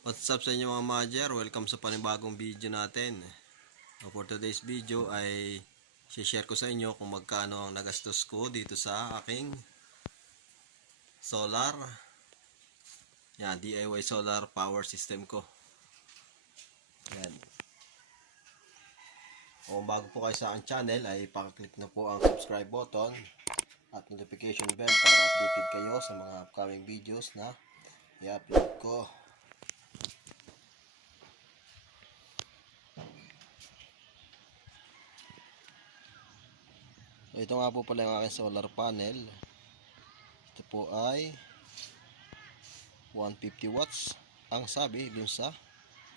What's up sa inyo mga Majer? Welcome sa panibagong video natin. For today's video ay share ko sa inyo kung magkano ang nagastos ko dito sa aking solar. Yan, DIY solar power system ko. Yan. Kung bago po kayo sa aking channel ay pakiclick na po ang subscribe button at notification bell para updated kayo sa mga upcoming videos na i-upload ko. Ito nga po pala yung aking solar panel. Ito po ay 150 watts ang sabi dun sa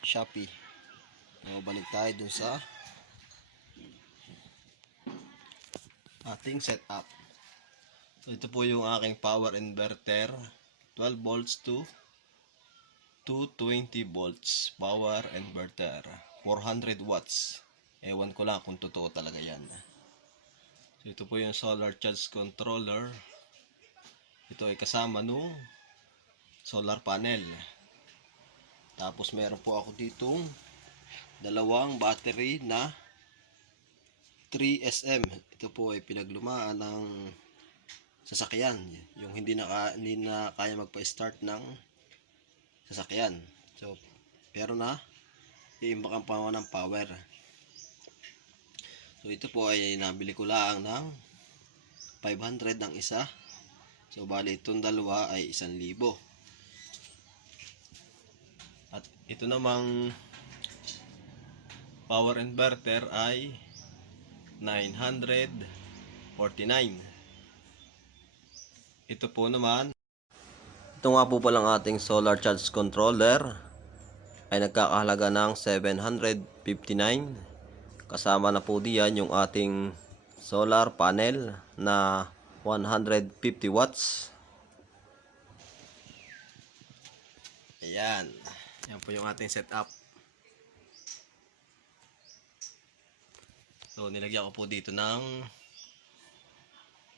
Shopee. Balik tayo dun sa ating setup. So ito po yung aking power inverter, 12 volts to 220 volts power inverter, 400 watts. Ewan ko lang kung totoo talaga yan. So ito po yung solar charge controller. Ito ay kasama nung solar panel. Tapos meron po ako ditong dalawang battery na 3SM. Ito po ay pinaglumaan ng sasakyan. Yung hindi na kaya magpa-start ng sasakyan. So, pero na iimbakan pa ng power. So ito po ay nabili ko lang ng 500 ang isa. So bali itong dalawa ay 1,000. At ito namang power inverter ay 949. Ito po naman, ito nga po palang ating solar charge controller ay nagkakahalaga ng 759. Kasama na po diyan yung ating solar panel na 150 watts. Ayan. Yan po yung ating setup. So, nilagyan ko po dito ng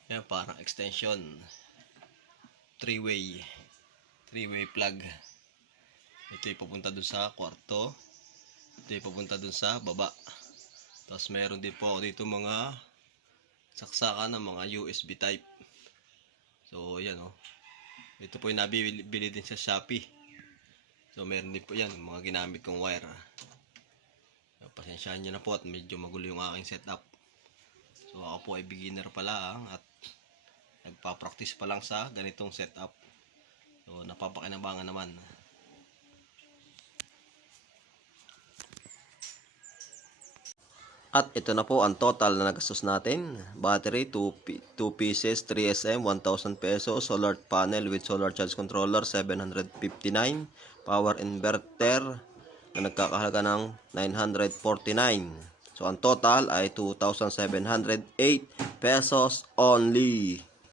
yan, parang extension. 3-way plug. Ito yung papunta dun sa kwarto. Ito yung papunta dun sa baba. Tapos meron din po ako dito mga saksakan ng mga USB type. So yan o. Ito po yung nabili din sa Shopee. So meron din po yan, mga ginamit kong wire. So, pasensyahan nyo na po at medyo magulo yung aking setup. So ako po ay beginner pa lang at nagpa-practice pa lang sa ganitong setup. So napapakinabangan naman. At ito na po ang total na nagastos natin. Battery 2 pieces 3SM 1,000 pesos. Solar panel with solar charge controller 759. Power inverter na nagkakahalaga ng 949. So ang total ay 2,708 pesos only.